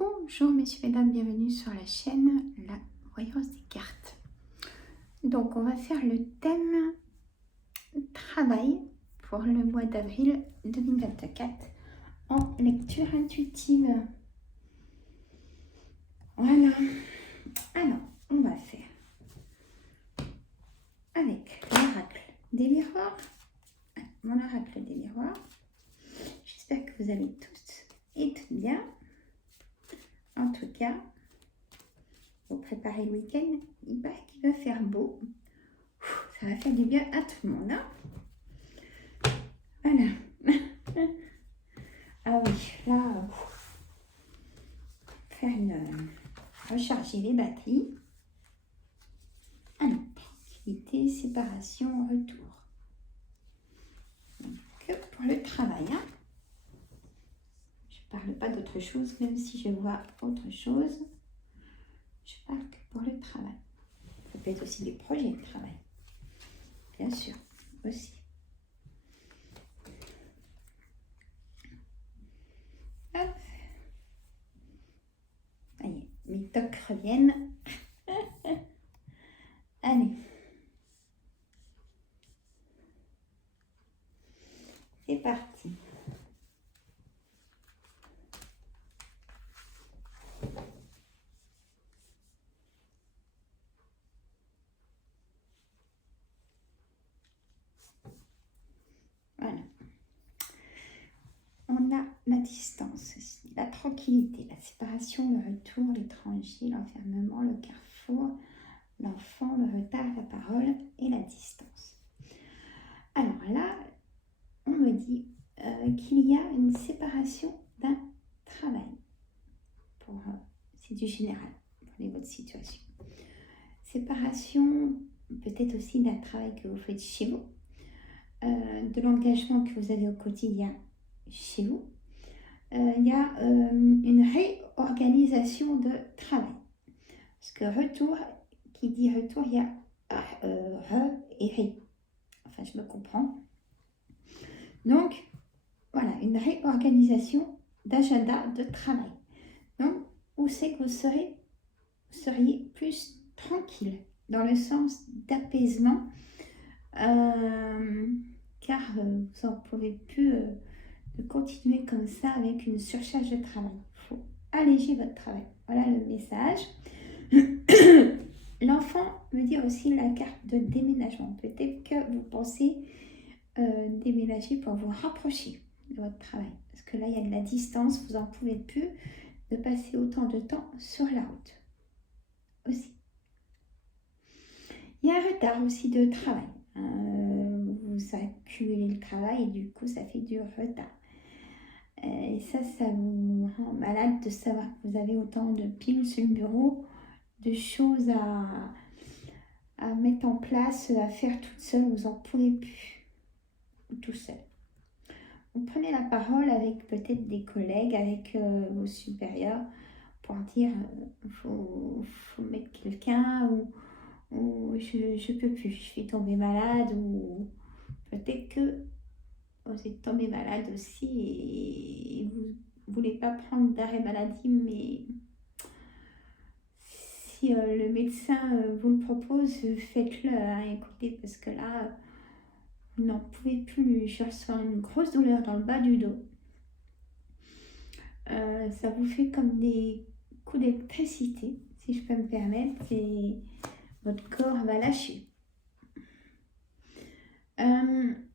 Bonjour messieurs, mesdames, bienvenue sur la chaîne La Voyeuse des cartes. Donc on va faire le thème travail pour le mois d'avril 2024 en lecture intuitive. Voilà, alors on va faire avec l'oracle des miroirs, mon oracle des miroirs. J'espère que vous allez tous et toutes bien. En tout cas, pour préparer le week-end, il paraît qu'il va faire beau. Ça va faire du bien à tout le monde. Hein, voilà. Ah oui, là, faire recharger les batteries. Alors, tranquillité, séparation, retour. Que pour le travail. Hein. Je ne parle pas d'autre chose, même si je vois autre chose. Je parle que pour le travail. Ça peut être aussi des projets de travail. Bien sûr, aussi. Hop. Ça y est, mes tocs reviennent. Allez. C'est parti. Voilà. On a la distance aussi, la tranquillité, la séparation, le retour, l'étranger, l'enfermement, le carrefour, l'enfant, le retard, la parole et la distance. Alors là, on me dit qu'il y a une séparation d'un travail. C'est du général pour votre situation. Séparation peut-être aussi d'un travail que vous faites chez vous, de l'engagement que vous avez au quotidien chez vous. Il y a une réorganisation de travail. Parce que retour, qui dit retour, il y a re et ré. Enfin, je me comprends. Donc, voilà, une réorganisation d'agenda de travail. Donc, où c'est que vous seriez plus tranquille, dans le sens d'apaisement, car vous n'en pouvez plus de continuer comme ça avec une surcharge de travail. Il faut alléger votre travail. Voilà le message. L'enfant me dit aussi la carte de déménagement. Peut-être que vous pensez déménager pour vous rapprocher de votre travail. Parce que là, il y a de la distance, vous n'en pouvez plus de passer autant de temps sur la route. Aussi. Il y a un retard aussi de travail. Vous accumulez le travail et du coup, ça fait du retard. Et ça vous rend malade de savoir que vous avez autant de piles sur le bureau, de choses à mettre en place, à faire toute seule, vous n'en pouvez plus, tout seul. Vous prenez la parole avec peut-être des collègues, avec vos supérieurs, pour dire faut mettre quelqu'un, ou je peux plus, je suis tombée malade, ou peut-être que vous êtes tombé malade aussi et vous ne voulez pas prendre d'arrêt maladie, mais si le médecin vous le propose, faites-le, hein, écoutez, parce que là, vous n'en pouvez plus. Je ressens une grosse douleur dans le bas du dos. Ça vous fait comme des coups d'électricité, si je peux me permettre, et votre corps va lâcher.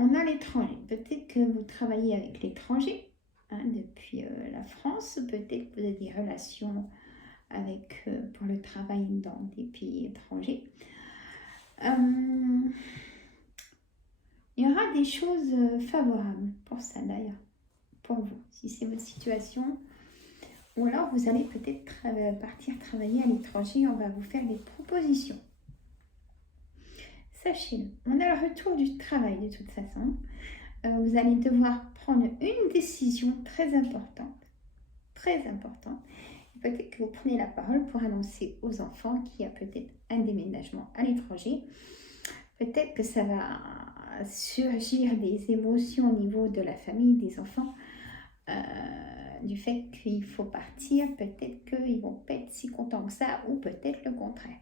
On a l'étranger. Peut-être que vous travaillez avec l'étranger, hein, depuis la France. Peut-être que vous avez des relations avec, pour le travail dans des pays étrangers. Il y aura des choses favorables pour ça d'ailleurs, pour vous, si c'est votre situation. Ou alors vous allez peut-être partir travailler à l'étranger, on va vous faire des propositions. Sachez-le, on a le retour du travail de toute façon. Vous allez devoir prendre une décision très importante. Très importante. Peut-être que vous prenez la parole pour annoncer aux enfants qu'il y a peut-être un déménagement à l'étranger. Peut-être que ça va surgir des émotions au niveau de la famille, des enfants. du fait qu'il faut partir, peut-être qu'ils vont pas être si contents que ça, ou peut-être le contraire.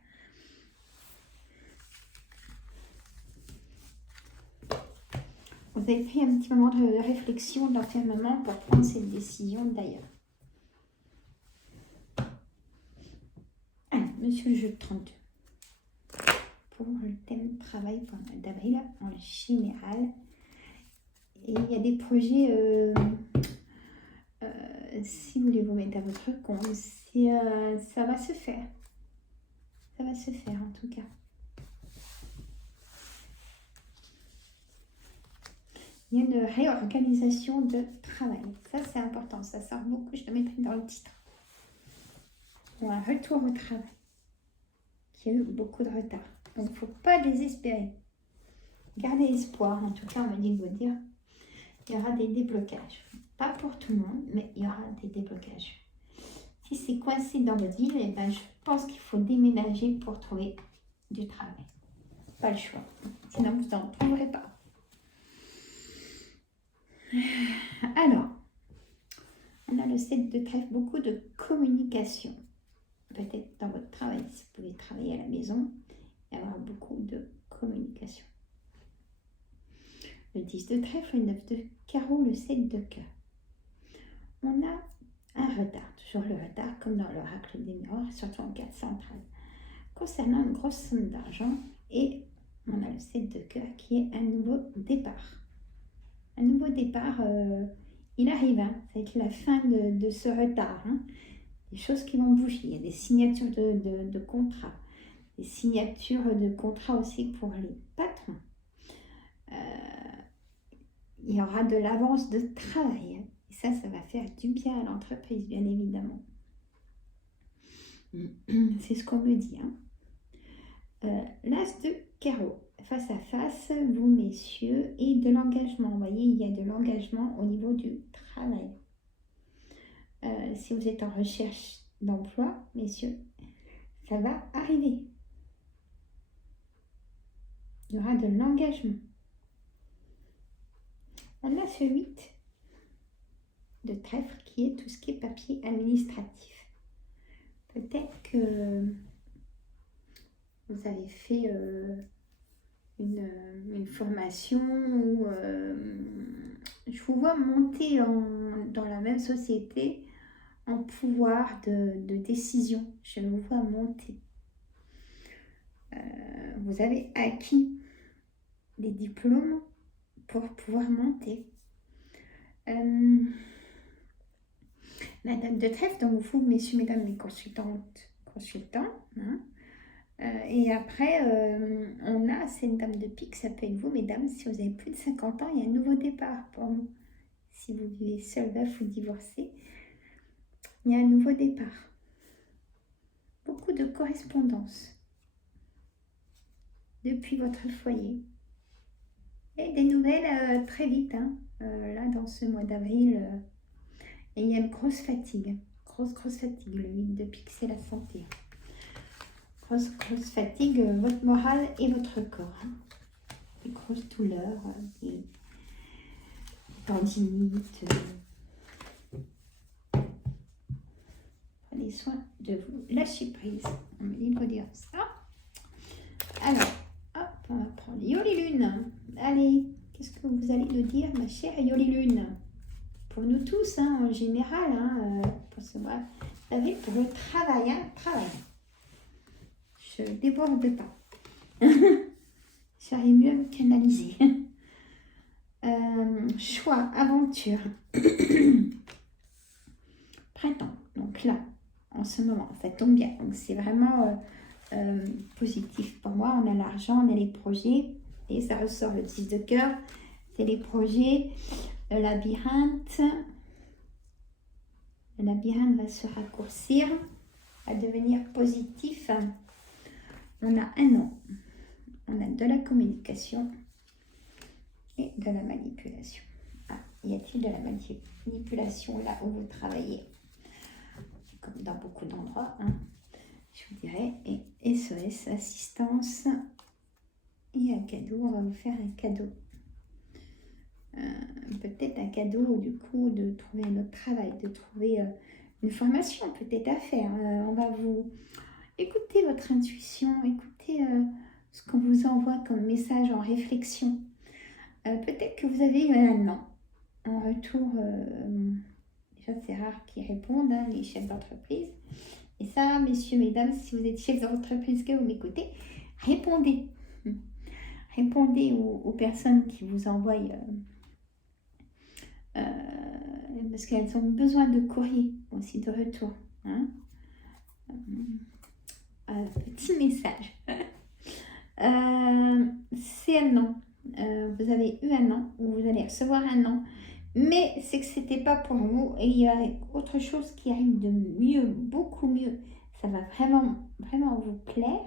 Vous avez pris un petit moment de réflexion, d'enfermement pour prendre cette décision d'ailleurs. Alors, monsieur le jeu de 32. Pour le thème travail pour le mois d'avril en général. Et il y a des projets, si vous voulez vous mettre à votre compte, ça va se faire. Ça va se faire en tout cas. Il y a une réorganisation de travail. Ça, c'est important. Ça sort beaucoup. Je le mettrai dans le titre. Ou un retour au travail qui a eu beaucoup de retard. Donc, il ne faut pas désespérer. Gardez espoir. En tout cas, on m'a dit de vous dire. Il y aura des déblocages. Pas pour tout le monde, mais il y aura des déblocages. Si c'est coincé dans votre ville, eh ben, je pense qu'il faut déménager pour trouver du travail. Pas le choix. Sinon, vous n'en trouverez pas. Alors, on a le 7 de trèfle, beaucoup de communication. Peut-être dans votre travail, si vous pouvez travailler à la maison, il y aura beaucoup de communication. Le 10 de trèfle, le 9 de carreau, le 7 de cœur. On a un retard, toujours le retard, comme dans l'oracle des miroirs, surtout en carte centrale, concernant une grosse somme d'argent. Et on a le 7 de cœur qui est un nouveau départ. Un nouveau départ, il arrive, hein. Ça va être la fin de ce retard. Hein. Des choses qui vont bouger. Il y a des signatures de contrats. Des signatures de contrats aussi pour les patrons. Il y aura de l'avance de travail. Et ça va faire du bien à l'entreprise, bien évidemment. C'est ce qu'on me dit. Hein. L'as de carreau. Face à face, vous messieurs, et de l'engagement. Vous voyez, il y a de l'engagement au niveau du travail. Si vous êtes en recherche d'emploi, messieurs, ça va arriver. Il y aura de l'engagement. On a ce 8 de trèfle qui est tout ce qui est papier administratif. Peut-être que vous avez fait une formation où je vous vois monter dans la même société en pouvoir de décision. Je vous vois monter. Vous avez acquis des diplômes pour pouvoir monter. La dame de trèfle, donc vous, messieurs, mesdames, les consultantes, consultants, hein. Et après, on a cette dame de pique, ça peut être vous, mesdames, si vous avez plus de 50 ans, il y a un nouveau départ pour vous. Si vous vivez seul, veuf ou divorcé, il y a un nouveau départ. Beaucoup de correspondance depuis votre foyer. Et des nouvelles très vite, hein. Là, dans ce mois d'avril, et il y a une grosse fatigue. Grosse fatigue. Le 8 de pique, c'est la santé. Grosse fatigue, votre morale et votre corps. Hein. Des grosses douleurs, des tendinites. Prenez soin de vous. Lâchez prise. On me dit de vous dire ça. Alors, hop, on va prendre Yoli Lune. Allez, qu'est-ce que vous allez nous dire, ma chère Yoli Lune? Pour nous tous, hein, en général, hein, pour ce mois d'avril, pour le travail, hein, travail. Je déborde pas. J'arrive mieux à me canaliser. Choix, aventure. Printemps. Donc là, en ce moment, ça tombe bien. Donc c'est vraiment positif pour moi. On a l'argent, on a les projets. Et ça ressort le 10 de cœur. C'est les projets. Le labyrinthe. Le labyrinthe va se raccourcir. Va devenir positif. On a un nom. On a de la communication et de la manipulation. Ah, y a-t-il de la manipulation là où vous travaillez? Comme dans beaucoup d'endroits, hein, je vous dirais. Et SOS, assistance et un cadeau. On va vous faire un cadeau. peut-être un cadeau, du coup, de trouver un autre travail, de trouver une formation peut-être à faire. On va vous écouter votre intuition, écouter ce qu'on vous envoie comme message en réflexion. Peut-être que vous avez eu un non en retour. Déjà, c'est rare qu'ils répondent, hein, les chefs d'entreprise. Et ça, messieurs, mesdames, si vous êtes chef d'entreprise, que vous m'écoutez, répondez. Répondez aux personnes qui vous envoient, parce qu'elles ont besoin de courrier aussi de retour. Hein. Petit message. C'est un non. Vous avez eu un non, ou vous allez recevoir un non. Mais c'est que c'était pas pour vous et il y a autre chose qui arrive de mieux, beaucoup mieux. Ça va vraiment, vraiment vous plaire.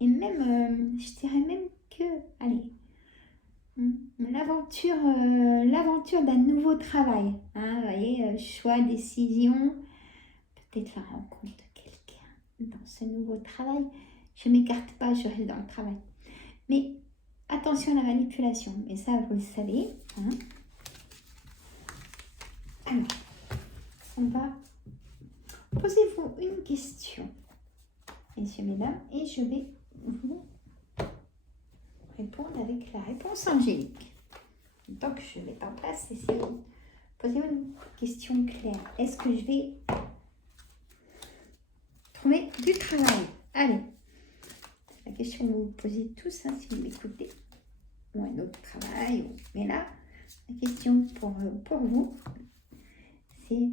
Et même, je dirais même que, allez, l'aventure d'un nouveau travail. Hein, vous voyez, choix, décision, peut-être la rencontre de quelqu'un dans ce nouveau travail. Je ne m'écarte pas, je reste dans le travail. Mais attention à la manipulation. Mais ça, vous le savez. Hein. Alors, on va posez-vous une question, messieurs, mesdames, et je vais vous répondre avec la réponse angélique. Donc, je vais en place, essayez-vous. Posez-vous une question claire. Est-ce que je vais trouver du travail? Allez, c'est la question que vous vous posez tous, hein, si vous m'écoutez. Ou un autre travail. Mais là, la question pour vous, c'est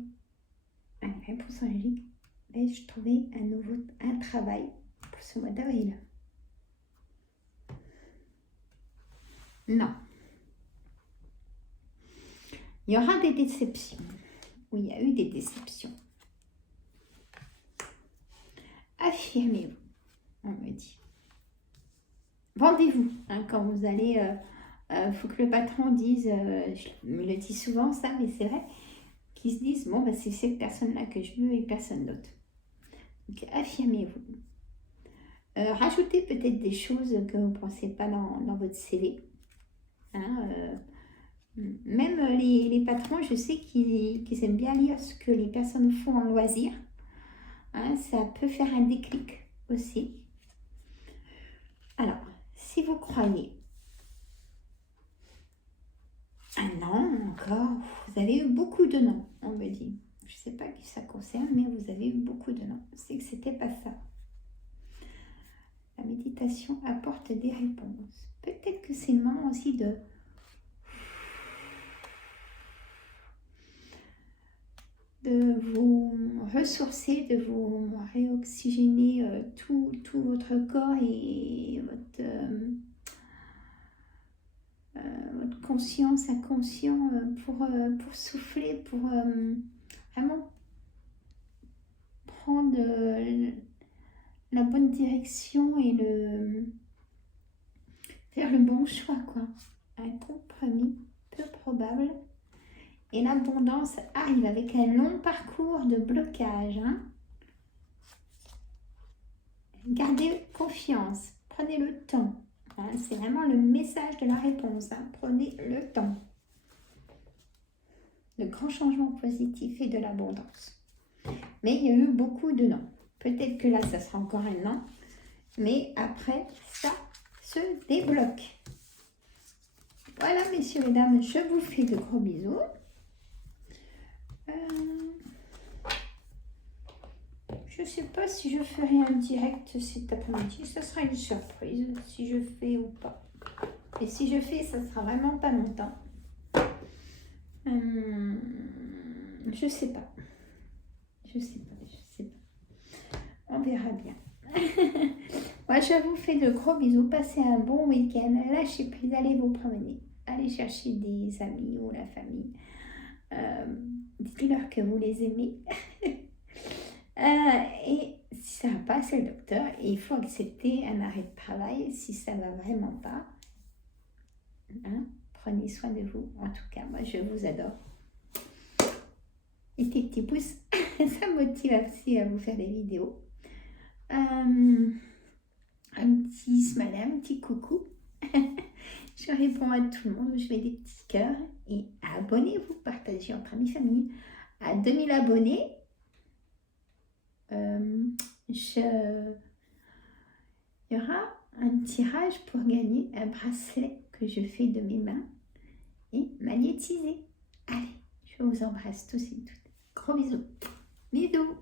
la réponse angélique. Vais-je trouver un travail pour ce mois d'avril? Non. Il y aura des déceptions. Oui, il y a eu des déceptions. Affirmez-vous, on me dit. Vendez-vous. Hein, quand vous allez... faut que le patron dise... je me le dis souvent ça, mais c'est vrai. Qu'ils se disent, bon, bah, c'est cette personne-là que je veux et personne d'autre. Donc, affirmez-vous. Rajoutez peut-être des choses que vous ne pensez pas dans votre CV. Hein, même les patrons, je sais qu'ils aiment bien lire ce que les personnes font en loisir. Hein, ça peut faire un déclic aussi. Alors, si vous croyez, un an encore, vous avez eu beaucoup de noms, on me dit. Je ne sais pas qui ça concerne, mais vous avez eu beaucoup de noms. C'est que c'était pas ça. La méditation apporte des réponses. Peut-être que c'est le moment aussi de vous ressourcer, de vous réoxygéner tout votre corps et votre conscience, inconscient pour souffler, pour vraiment prendre la bonne direction et faire le bon choix, quoi. Un compromis peu probable. Et l'abondance arrive avec un long parcours de blocage. Hein. Gardez confiance, prenez le temps. Hein. C'est vraiment le message de la réponse. Hein. Prenez le temps. Le grand changement positif et de l'abondance. Mais il y a eu beaucoup de non. Peut-être que là, ça sera encore un non. Mais après, ça se débloque. Voilà, messieurs, mesdames, je vous fais de gros bisous. Je ne sais pas si je ferai un direct cet après-midi. Ce sera une surprise si je fais ou pas. Et si je fais, ça sera vraiment pas longtemps. Je sais pas. Je sais pas. On verra bien. Moi, je vous fais de gros bisous. Passez un bon week-end. Lâchez prise. Allez vous promener. Allez chercher des amis ou la famille. Dites-leur que vous les aimez. Et si ça va pas, c'est le docteur. Et il faut accepter un arrêt de travail si ça va vraiment pas. Hein? Prenez soin de vous. En tout cas, moi, je vous adore. Et tes petits pouces, ça me motive aussi à vous faire des vidéos. Un petit smiley, un petit coucou. Je réponds à tout le monde, je mets des petits cœurs et abonnez-vous, partagez entre amis, famille. À 2000 abonnés, il y aura un tirage pour gagner un bracelet que je fais de mes mains et magnétisé. Allez, je vous embrasse tous et toutes. Gros bisous. Bisous.